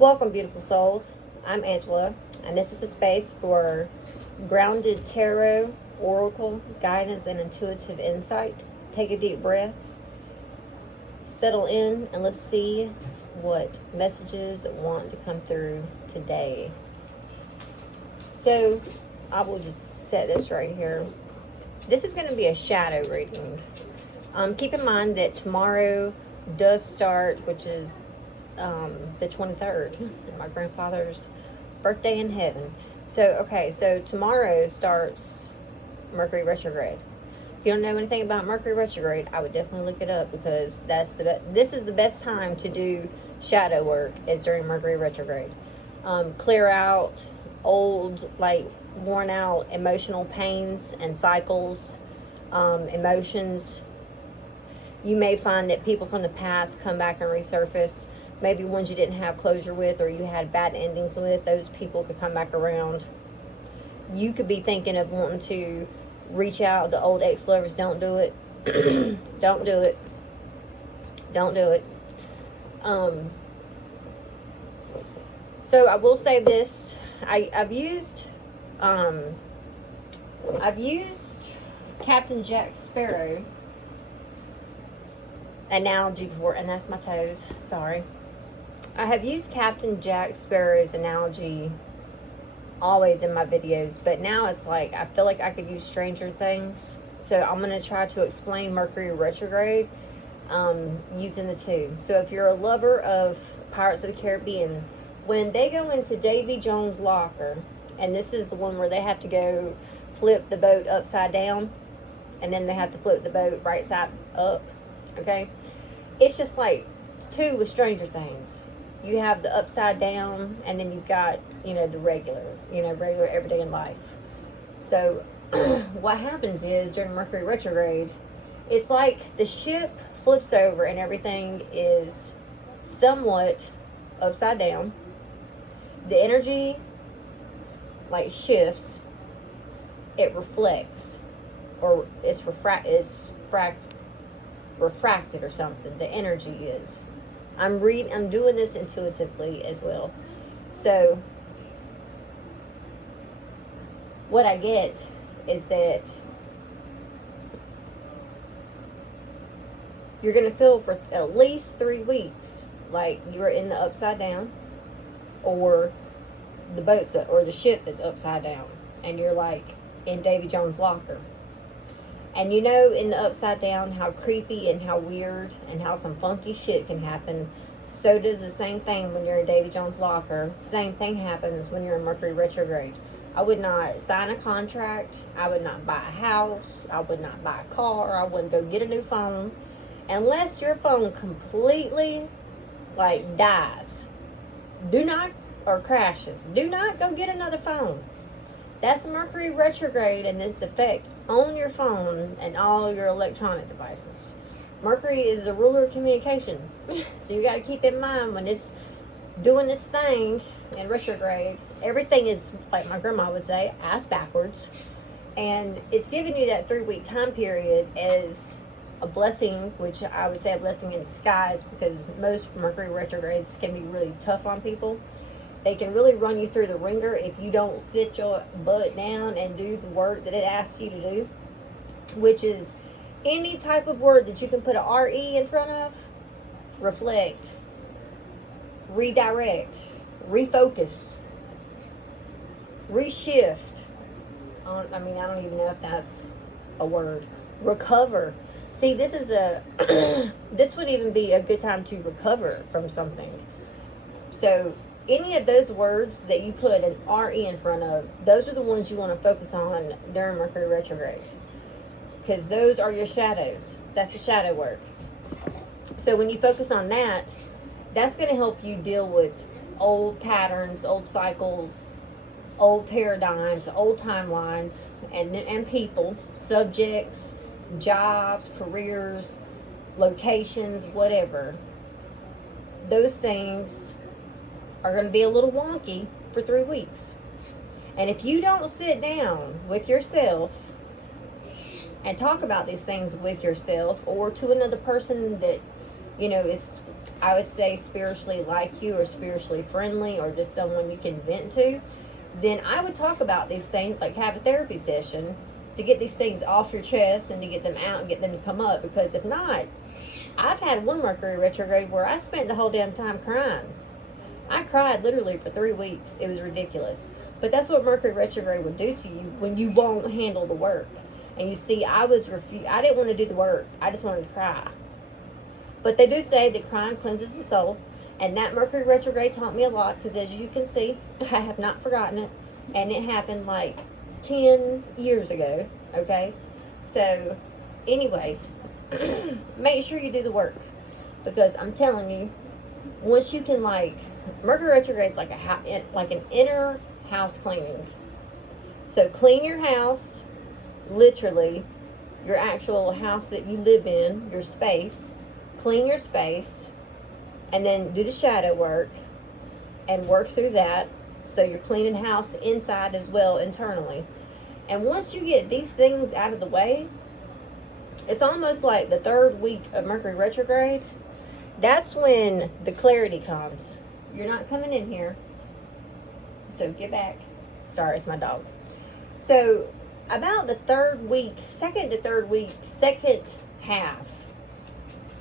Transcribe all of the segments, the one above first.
Welcome, beautiful souls. I'm Angela, and this is a space for grounded tarot, oracle, guidance, and intuitive insight. Take a deep breath, settle in, and let's see what messages want to come through today. So, I will just set this right here. This is going to be a shadow reading. Keep in mind that tomorrow does start, which is the 23rd, my grandfather's birthday in heaven. So tomorrow starts Mercury retrograde. If you don't know anything about Mercury retrograde, I would definitely look it up, because this is the best time to do shadow work, is during Mercury retrograde. Clear out old, worn out emotional pains and cycles, emotions. You may find that people from the past come back and resurface. Maybe ones you didn't have closure with, or you had bad endings with, those people could come back around. You could be thinking of wanting to reach out to old ex-lovers. Don't do it. Don't do it. Don't do it. So I will say this. I've used Captain Jack Sparrow analogy before, and that's my toes. Sorry. I have used Captain Jack Sparrow's analogy always in my videos, but now it's like I feel like I could use Stranger Things. So I'm going to try to explain Mercury retrograde using the two. So if you're a lover of Pirates of the Caribbean, when they go into Davy Jones' locker, and this is the one where they have to go flip the boat upside down, and then they have to flip the boat right side up, okay? It's just like two with Stranger Things. You have the upside down, and then you've got, the regular everyday in life. So what happens is, during Mercury retrograde, it's like the ship flips over and everything is somewhat upside down. The energy shifts. It reflects, or it's refracted or something. The energy is. I'm doing this intuitively as well. So what I get is that you're going to feel for at least 3 weeks like you're in the upside down, or the boat's or the ship is upside down, and you're like in Davy Jones' locker. And in the upside down, how creepy and how weird and how some funky shit can happen. So does the same thing when you're in Davy Jones' locker. Same thing happens when you're in Mercury retrograde. I would not sign a contract. I would not buy a house. I would not buy a car. I wouldn't go get a new phone. Unless your phone completely, dies. Or crashes. Do not go get another phone. That's Mercury retrograde and its effect on your phone and all your electronic devices. Mercury is the ruler of communication. So you got to keep in mind, when it's doing this thing in retrograde, everything is, like my grandma would say, ass backwards. And it's giving you that 3-week time period as a blessing, which I would say a blessing in disguise, because most Mercury retrogrades can be really tough on people. They can really run you through the ringer if you don't sit your butt down and do the work that it asks you to do, which is any type of word that you can put a R-E in front of. Reflect, redirect, refocus, reshift. I don't even know if that's a word. Recover. See, this is this would even be a good time to recover from something. So any of those words that you put an R-E in front of, those are the ones you want to focus on during Mercury retrograde, because those are your shadows. That's the shadow work. So when you focus on that, that's going to help you deal with old patterns, old cycles, old paradigms, old timelines, and people, subjects, jobs, careers, locations, whatever. Those things are going to be a little wonky for 3 weeks. And if you don't sit down with yourself and talk about these things with yourself, or to another person that is, I would say, spiritually like you or spiritually friendly or just someone you can vent to, then I would talk about these things, like have a therapy session to get these things off your chest and to get them out and get them to come up. Because if not, I've had one Mercury retrograde where I spent the whole damn time crying. I cried literally for 3 weeks. It was ridiculous. But that's what Mercury retrograde would do to you when you won't handle the work. And you see, I didn't want to do the work. I just wanted to cry. But they do say that crying cleanses the soul. And that Mercury retrograde taught me a lot, because as you can see, I have not forgotten it. And it happened like 10 years ago. Okay? So, anyways, make sure you do the work. Because I'm telling you, once you can, like, Mercury retrograde is like an inner house cleaning. So clean your house, literally, your actual house that you live in, your space. Clean your space, and then do the shadow work and work through that. So you're cleaning house inside as well, internally. And once you get these things out of the way, it's almost like the 3rd week of Mercury retrograde. That's when the clarity comes. You're not coming in here, so get back. Sorry, it's my dog. So about the 3rd week, second half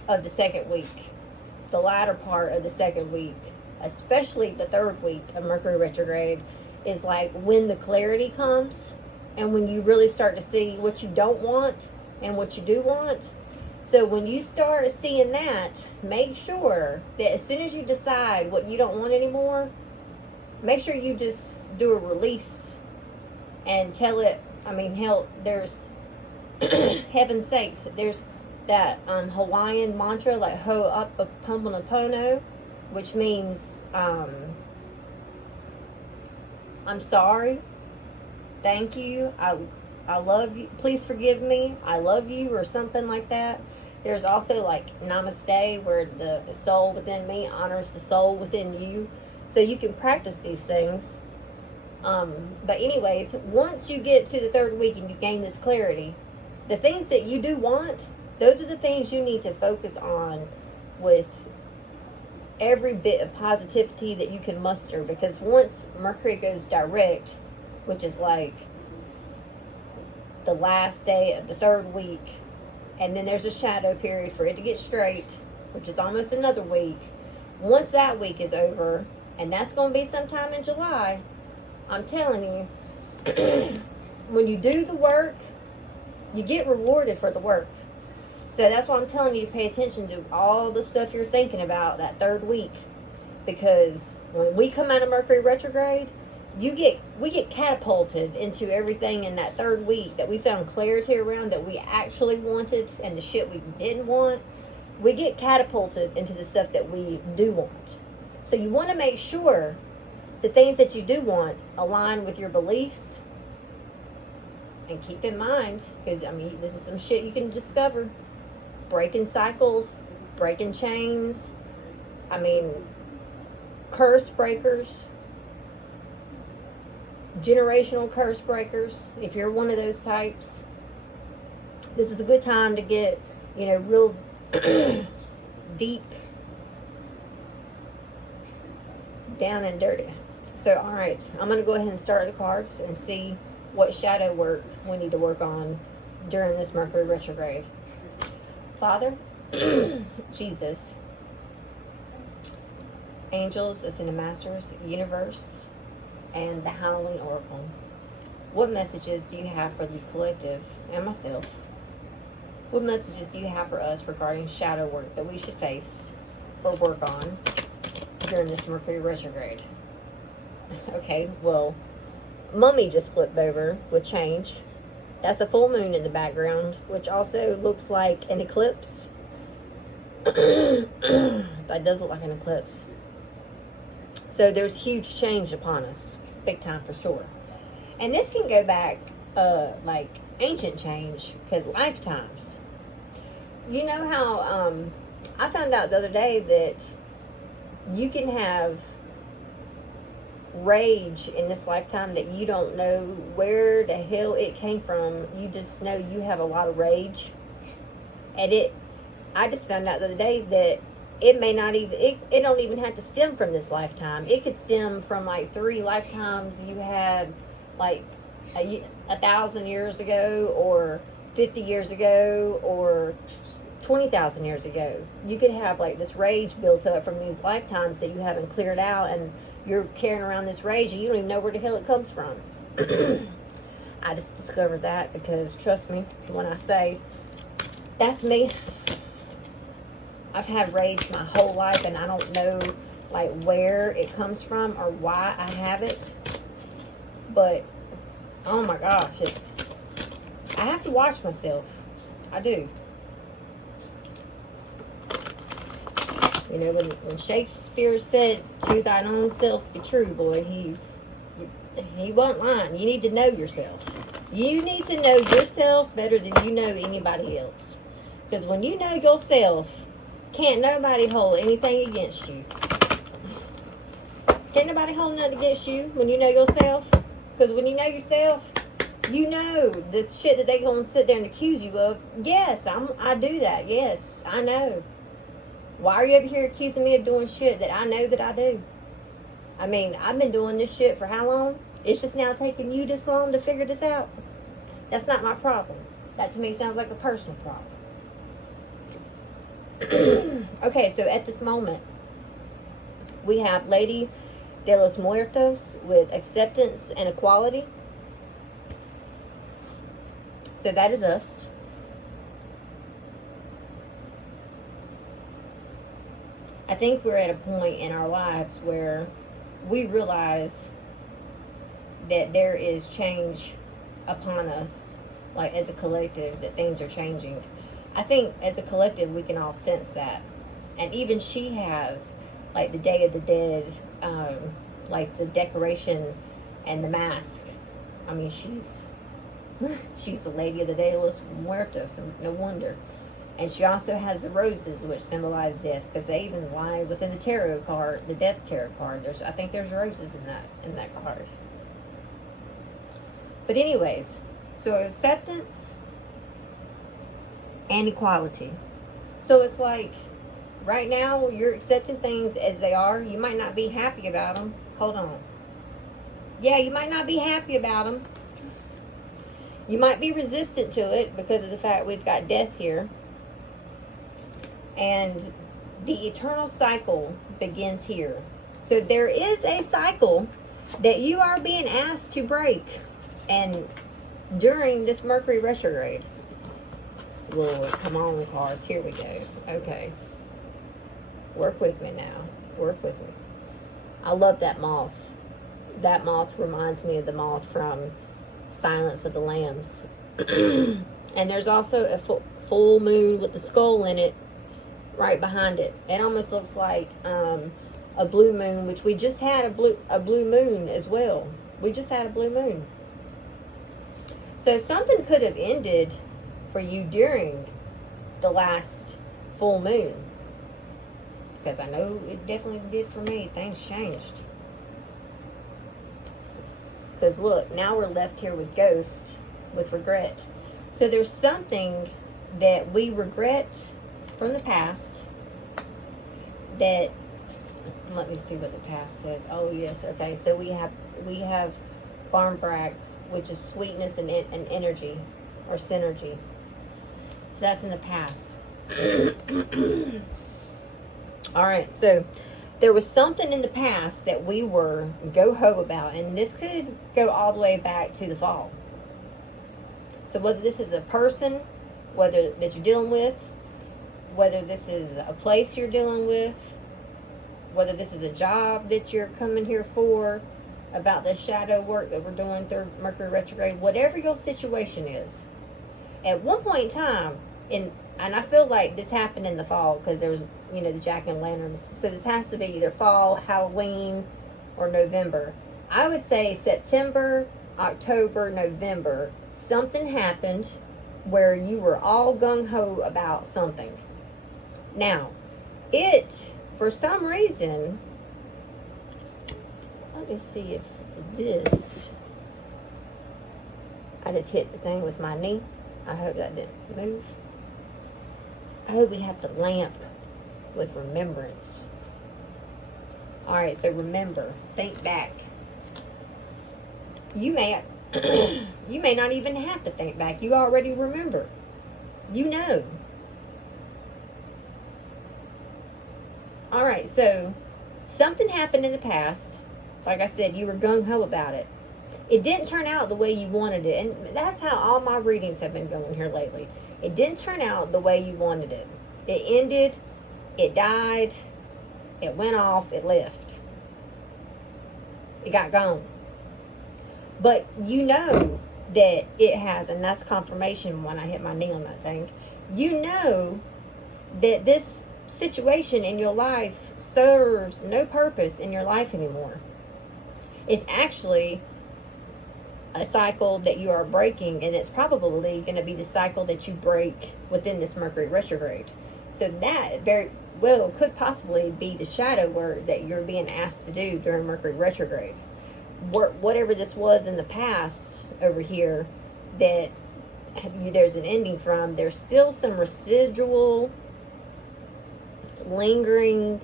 of the 2nd week, the latter part of the 2nd week, especially the 3rd week of Mercury retrograde, is like when the clarity comes and when you really start to see what you don't want and what you do want. So when you start seeing that, make sure that as soon as you decide what you don't want anymore, make sure you just do a release and tell it. I mean, hell, there's, heaven's sakes, there's that Hawaiian mantra, like Ho'oponopono, which means I'm sorry, thank you, I love you, please forgive me, I love you, or something like that. There's also like Namaste, where the soul within me honors the soul within you. So you can practice these things. But anyways, once you get to the 3rd week and you gain this clarity, the things that you do want, those are the things you need to focus on with every bit of positivity that you can muster. Because once Mercury goes direct, which is like the last day of the 3rd week, and then there's a shadow period for it to get straight, which is almost another week. Once that week is over, and that's going to be sometime in July, I'm telling you, when you do the work, you get rewarded for the work. So that's why I'm telling you to pay attention to all the stuff you're thinking about that 3rd week. Because when we come out of Mercury retrograde, we get catapulted into everything in that 3rd week that we found clarity around, that we actually wanted, and the shit we didn't want. We get catapulted into the stuff that we do want. So you want to make sure the things that you do want align with your beliefs. And keep in mind, because I mean, this is some shit you can discover. Breaking cycles, breaking chains. I mean, curse breakers. Generational curse breakers. If you're one of those types, this is a good time to get, real deep down and dirty. So, alright, I'm going to go ahead and start the cards and see what shadow work we need to work on during this Mercury retrograde. Father, Jesus, angels, ascended masters, universe, and the Halloween Oracle. What messages do you have for the collective and myself? What messages do you have for us regarding shadow work that we should face or work on during this Mercury retrograde? Okay, well, Mummy just flipped over with change. That's a full moon in the background, which also looks like an eclipse. That does look like an eclipse. So there's huge change upon us. Big time for sure. And this can go back like ancient change, because lifetimes. You know how I found out the other day that you can have rage in this lifetime that you don't know where the hell it came from. You just know you have a lot of rage, and I just found out the other day that it may not even, it don't even have to stem from this lifetime. It could stem from like 3 lifetimes you had, like 1,000 years ago, or 50 years ago, or 20,000 years ago. You could have like this rage built up from these lifetimes that you haven't cleared out, and you're carrying around this rage and you don't even know where the hell it comes from. I just discovered that because, trust me when I say, that's me. I've had rage my whole life, and I don't know like where it comes from or why I have it. But oh my gosh, I have to watch myself. I do. You know, when Shakespeare said, "To thine own self be true," boy, he wasn't lying. You need to know yourself. You need to know yourself better than you know anybody else. Because when you know yourself, can't nobody hold anything against you. Can't nobody hold nothing against you when you know yourself. Because when you know yourself, you know the shit that they gonna sit there and accuse you of. Yes, I do that. Yes, I know. Why are you over here accusing me of doing shit that I know that I do? I mean, I've been doing this shit for how long? It's just now taking you this long to figure this out. That's not my problem. That to me sounds like a personal problem. Okay, so at this moment, we have Lady de los Muertos with acceptance and equality. So that is us. I think we're at a point in our lives where we realize that there is change upon us, like as a collective, that things are changing. I think as a collective we can all sense that. And even she has, like the Day of the Dead, like the decoration and the mask. I mean, she's the Lady of the De los Muertos, no wonder. And she also has the roses, which symbolize death, because they even lie within the tarot card, the Death Tarot card. I think there's roses in that card. But anyways, so acceptance and equality. So it's like, right now, you're accepting things as they are. You might not be happy about them. Hold on. Yeah, you might not be happy about them. You might be resistant to it because of the fact we've got death here. And the eternal cycle begins here. So there is a cycle that you are being asked to break. And during this Mercury retrograde. Lord, come on, cars. Here we go. Okay. Work with me now. Work with me. I love that moth. That moth reminds me of the moth from Silence of the Lambs. And there's also a full moon with the skull in it right behind it. It almost looks like a blue moon, which we just had a blue moon as well. We just had a blue moon. So something could have ended for you during the last full moon. Because I know it definitely did for me. Things changed. Because look, now we're left here with Ghost, with regret. So there's something that we regret from the past that, let me see what the past says. Oh yes, okay. So we have Barmbrack, which is sweetness and energy, or synergy. So that's in the past. All right, so there was something in the past that we were go-ho about, and this could go all the way back to the fall. So whether this is a person, whether that you're dealing with, whether this is a place you're dealing with, whether this is a job that you're coming here for, about the shadow work that we're doing through Mercury retrograde, whatever your situation is, at one point in time, and I feel like this happened in the fall because there was, the jack-o'-lanterns. So this has to be either fall, Halloween, or November. I would say September, October, November, something happened where you were all gung-ho about something. Now, for some reason, let me see if this, I just hit the thing with my knee. I hope that didn't move. Oh, we have the lamp with remembrance. All right, so remember, think back. You may you may not even have to think back. You already remember. You know. All right, so something happened in the past. Like I said, you were gung-ho about it. It didn't turn out the way you wanted it. And that's how all my readings have been going here lately. It didn't turn out the way you wanted it. It ended. It died. It went off. It left. It got gone. But you know that it has, and that's confirmation when I hit my knee on that thing. You know that this situation in your life serves no purpose in your life anymore. It's actually a cycle that you are breaking, and it's probably going to be the cycle that you break within this Mercury retrograde. So that very well could possibly be the shadow work that you're being asked to do during Mercury retrograde. Whatever this was in the past over here that there's an ending from, there's still some residual lingering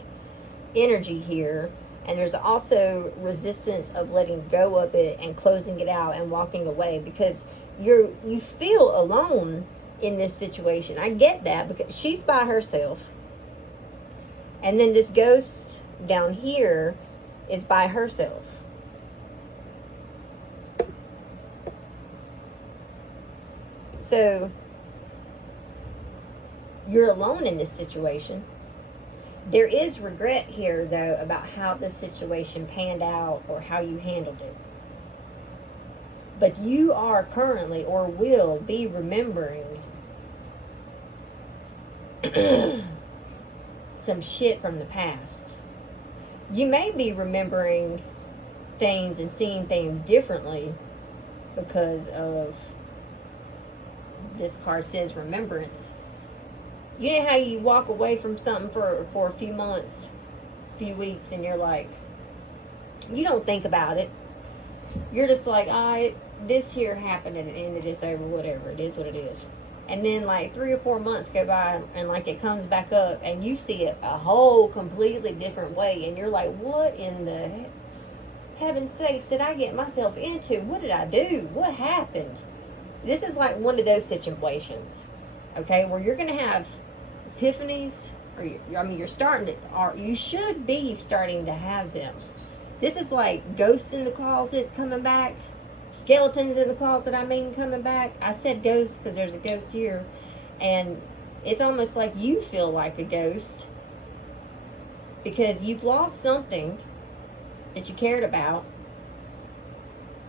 energy here, and there's also resistance of letting go of it and closing it out and walking away, because you feel alone in this situation. I get that, because she's by herself, and then this ghost down here is by herself. So you're alone in this situation. There is regret here, though, about how this situation panned out or how you handled it. But you are currently, or will be, remembering some shit from the past. You may be remembering things and seeing things differently because of this card says remembrance. You know how you walk away from something for a few months, few weeks, and you're like, you don't think about it. You're just like, this here happened and it ended, it's over, whatever. It is what it is. And then like 3 or 4 months go by and like it comes back up and you see it a whole completely different way. And you're like, what in the heaven's sakes did I get myself into? What did I do? What happened? This is like one of those situations, okay, where you're going to have epiphanies, or you're starting to, or you should be starting to have them. This is like ghosts in the closet coming back, skeletons in the closet, coming back. I said ghosts because there's a ghost here, and it's almost like you feel like a ghost because you've lost something that you cared about,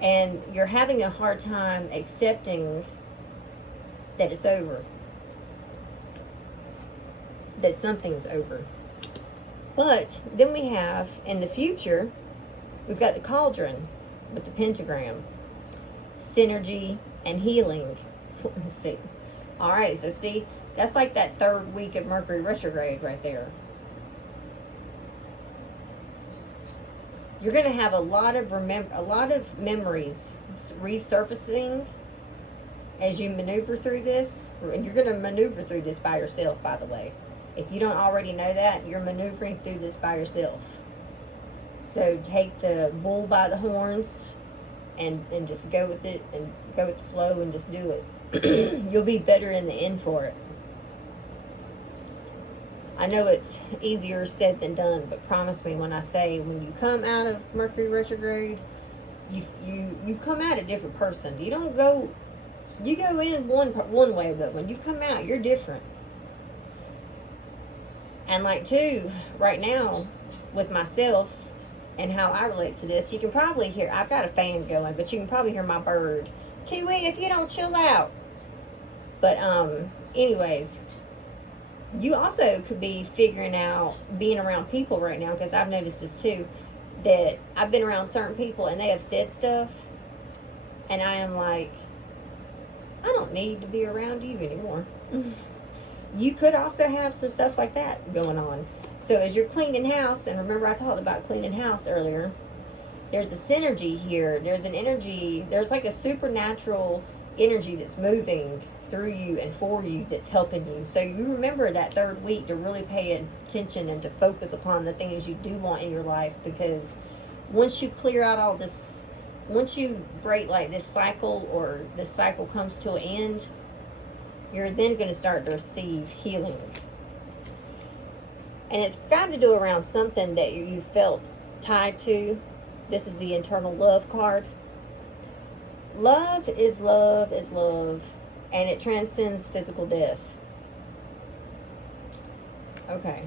and you're having a hard time accepting that it's over. That something's over. But then we have, in the future, we've got the cauldron with the pentagram. Synergy and healing. See. Alright, so see, that's like that 3rd week of Mercury retrograde right there. You're going to have a lot of memories resurfacing as you maneuver through this. And you're going to maneuver through this by yourself, by the way. If you don't already know that, you're maneuvering through this by yourself. So take the bull by the horns and just go with it and go with the flow and just do it. You'll be better in the end for it. I know it's easier said than done, but promise me when I say, when you come out of Mercury retrograde, you come out a different person. You go in one way, but when you come out, you're different. And like too, right now, with myself and how I relate to this, you can probably hear, I've got a fan going, but you can probably hear my bird. Kiwi, if you don't chill out. But anyways, you also could be figuring out, being around people right now, because I've noticed this too, that I've been around certain people and they have said stuff, and I am like, I don't need to be around you anymore. You could also have some stuff like that going on. So as you're cleaning house, and remember I talked about cleaning house earlier, there's a synergy here. There's an energy, there's like a supernatural energy that's moving through you and for you that's helping you. So you remember that third week to really pay attention and to focus upon the things you do want in your life, because once you clear out all this, once you break like this cycle, or this cycle comes to an end, you're then going to start to receive healing. And it's got to do around something that you felt tied to. This is the internal love card. Love is love is love, and it transcends physical death. Okay,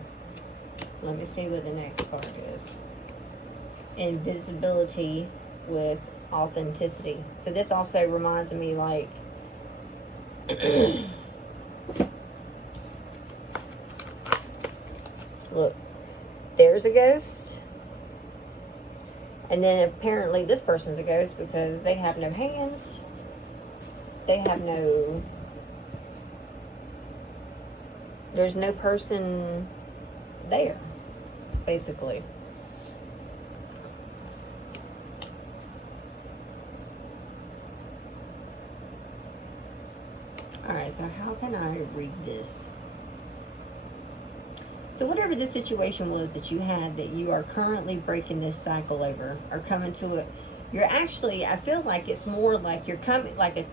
let me see what the next card is. Invisibility with authenticity. So this also reminds me, like, look, there's a ghost. And then apparently this person's a ghost because they have no hands. They have no... There's no person there, basically. Alright, so how can I read this? So whatever the situation was that you had that you are currently breaking this cycle over, or coming to it, you're actually, I feel like it's more like you're coming, like a,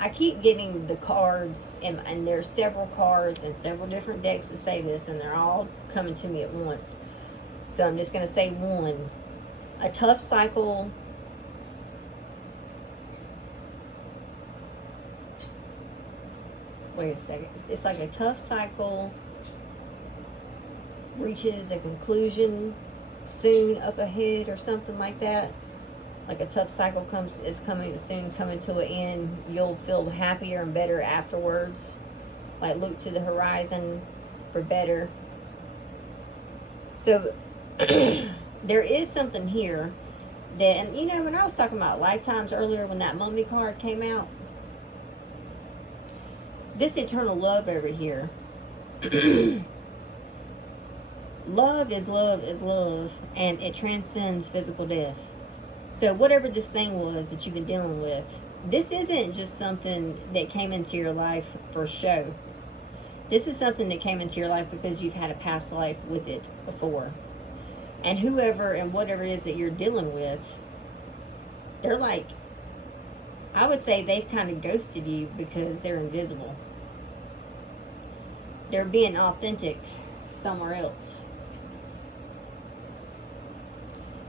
I keep getting the cards, and there's several cards and several different decks that say this, and they're all coming to me at once. So I'm just going to say one. A tough cycle. Wait a second. It's like a tough cycle reaches a conclusion soon up ahead, or something like that. Like a tough cycle is coming to an end. You'll feel happier and better afterwards. Like, look to the horizon for better. So there is something here that, and you know, when I was talking about lifetimes earlier, when that Mummy card came out, this eternal love over here. Love is love is love, and it transcends physical death. So whatever this thing was that you've been dealing with, this isn't just something that came into your life for show. This is something that came into your life because you've had a past life with it before. And whoever and whatever it is that you're dealing with, they're like, I would say they've kind of ghosted you because they're invisible. They're being authentic somewhere else.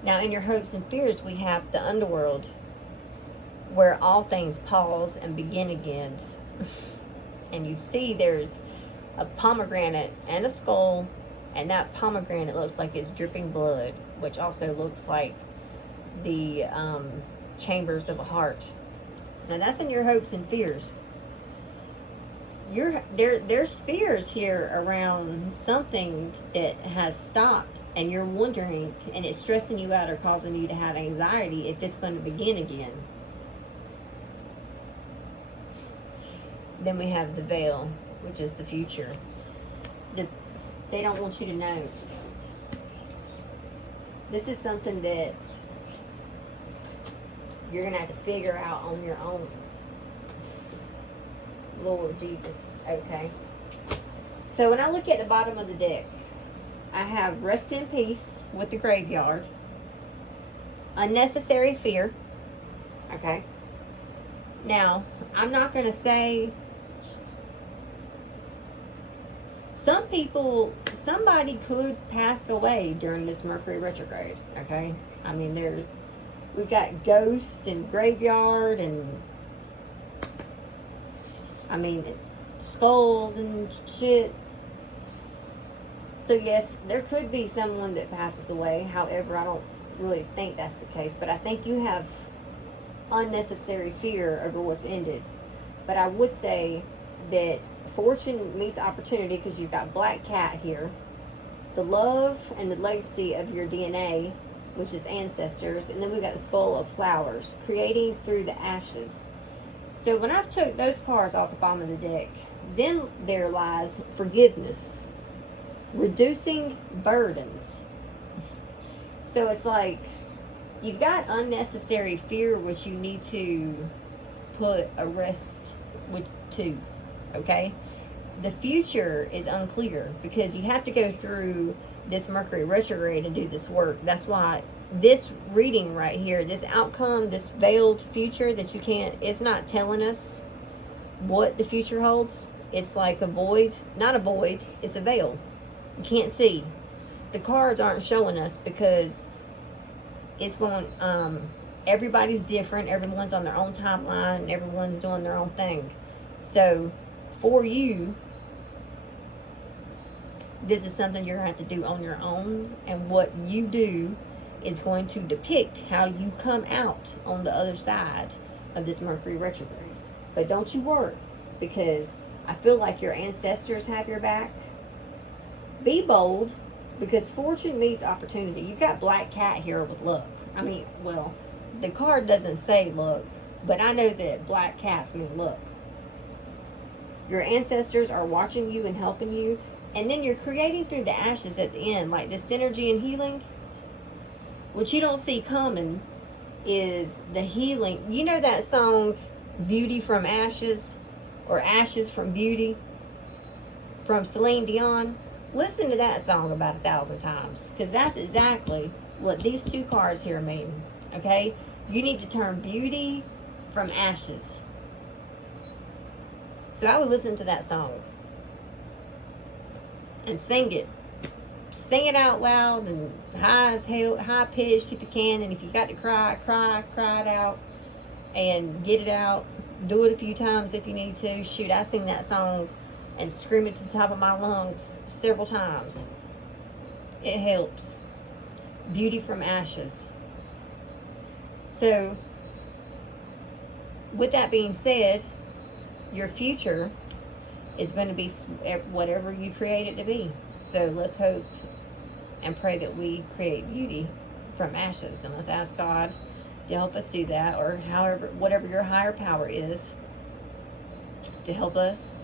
Now, in your hopes and fears, we have the underworld, where all things pause and begin again. And you see there's a pomegranate and a skull, and that pomegranate looks like it's dripping blood, which also looks like the chambers of a heart. Now, that's in your hopes and fears. There's fears here around something that has stopped, and you're wondering, and it's stressing you out or causing you to have anxiety if it's going to begin again. Then we have the veil, which is the future. They don't want you to know. This is something that you're going to have to figure out on your own. Lord Jesus. Okay. So when I look at the bottom of the deck, I have rest in peace with the graveyard. Unnecessary fear. Okay. Now, I'm not going to say... somebody could pass away during this Mercury retrograde. Okay. I mean, we've got ghosts and graveyard and... I mean, skulls and shit. So yes, there could be someone that passes away. However, I don't really think that's the case. But I think you have unnecessary fear over what's ended. But I would say that fortune meets opportunity, because you've got Black Cat here. The love and the legacy of your DNA, which is ancestors. And then we've got the skull of flowers, creating through the ashes. So when I took those cards off the bottom of the deck, then there lies forgiveness, reducing burdens. So it's like you've got unnecessary fear, which you need to put a rest with to, okay? The future is unclear because you have to go through this Mercury retrograde and do this work. That's why this reading right here, this outcome, this veiled future that you can't, it's not telling us what the future holds. It's like a void, not a void, it's a veil. You can't see. The cards aren't showing us because it's going, everybody's different. Everyone's on their own timeline and everyone's doing their own thing. So for you, this is something you're going to have to do on your own, and what you do is going to depict how you come out on the other side of this Mercury retrograde. But don't you worry, because I feel like your ancestors have your back. Be bold, because fortune meets opportunity. You got Black Cat here with luck. I mean, well, the card doesn't say luck, but I know that Black Cats mean luck. Your ancestors are watching you and helping you. And then you're creating through the ashes at the end, like this synergy and healing. What you don't see coming is the healing. You know that song, Beauty from Ashes, or Ashes from Beauty, from Celine Dion? Listen to that song about 1,000 times, because that's exactly what these two cards here mean, okay? You need to turn beauty from ashes. So I would listen to that song and sing it. Sing it out loud and high as hell, high pitched if you can. And if you got to cry it out and get it out. Do it a few times if you need to. Shoot, I sing that song and scream it to the top of my lungs several times. It helps. Beauty from ashes. So, with that being said, your future is going to be whatever you create it to be. So let's hope and pray that we create beauty from ashes. And let's ask God to help us do that, or however, whatever your higher power is, to help us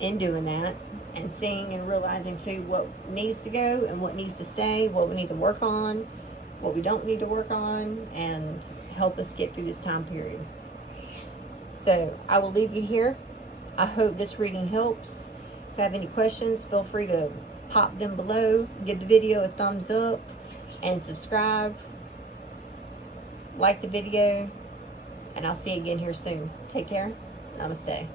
in doing that, and seeing and realizing too what needs to go and what needs to stay, what we need to work on, what we don't need to work on, and help us get through this time period. So I will leave you here. I hope this reading helps. If you have any questions, feel free to pop them below. Give the video a thumbs up and subscribe. Like the video. And I'll see you again here soon. Take care. Namaste.